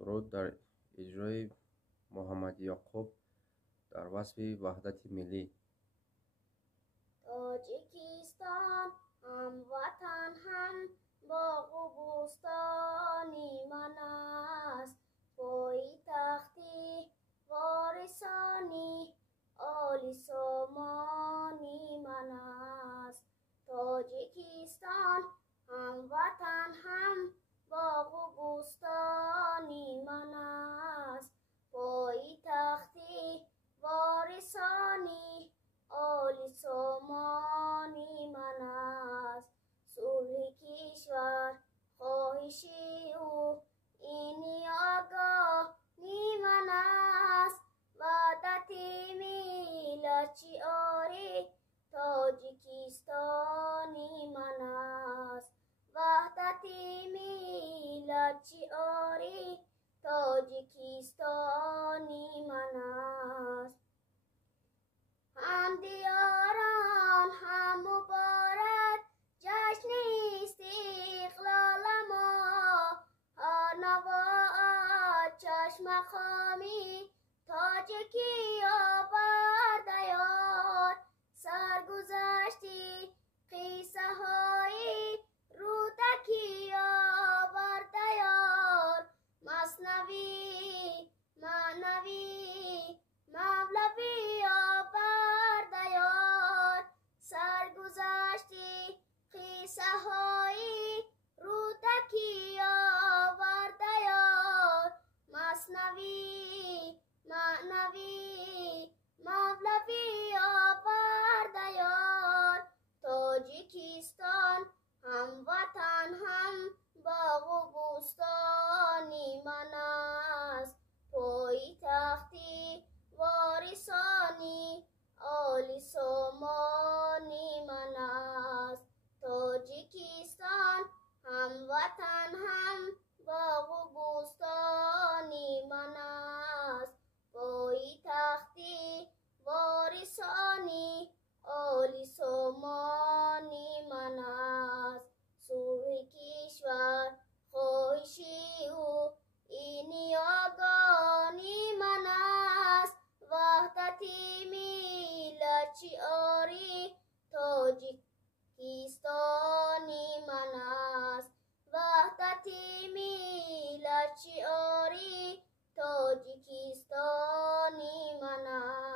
سرود در اجرای محمد یعقوب در وصف وحدت ملی. تاجیکستان هم وطن هم باغ و بوستانی من است، پایتختی وارثانی عالی سامانی من است. تاجیکستان هم وطن هم باغ و بوستانی من است، پایتختی وارثانی عالی سامانی من است. صلح کشور خواهشی او اینی آگاهی من است، وحدت ملت شعاری تاجیکستانی من است، وحدت ملت شعاری تاجیکستانی من است. هم دیاران هم مبارک جشن استقلال ما، هر نوا چشم خامی تاجیکی آورده یاد، سرگذشتی قصه های رودکی آورده یاد، مثنوی معنوی مولوی آورده یاد، سرگذشتی قصه های رودکی آورده یاد، مثنوی معنوی مولوی آورده یاد. تاجیکستان هم وطن هم باغ و بوستانی من است، پایتختی وارثانی عالی سامانی من است. تاجیکستان هم وطن هم باغ و بوستانی من است، پایتختی وارثانی عالی سامانی من است. صلح کشور خواهشی او اینی آگاهی من است، وحدت ملت شعاری تاجیکستانی من است، وحدت ملت شعاری تاجیکستانی من است.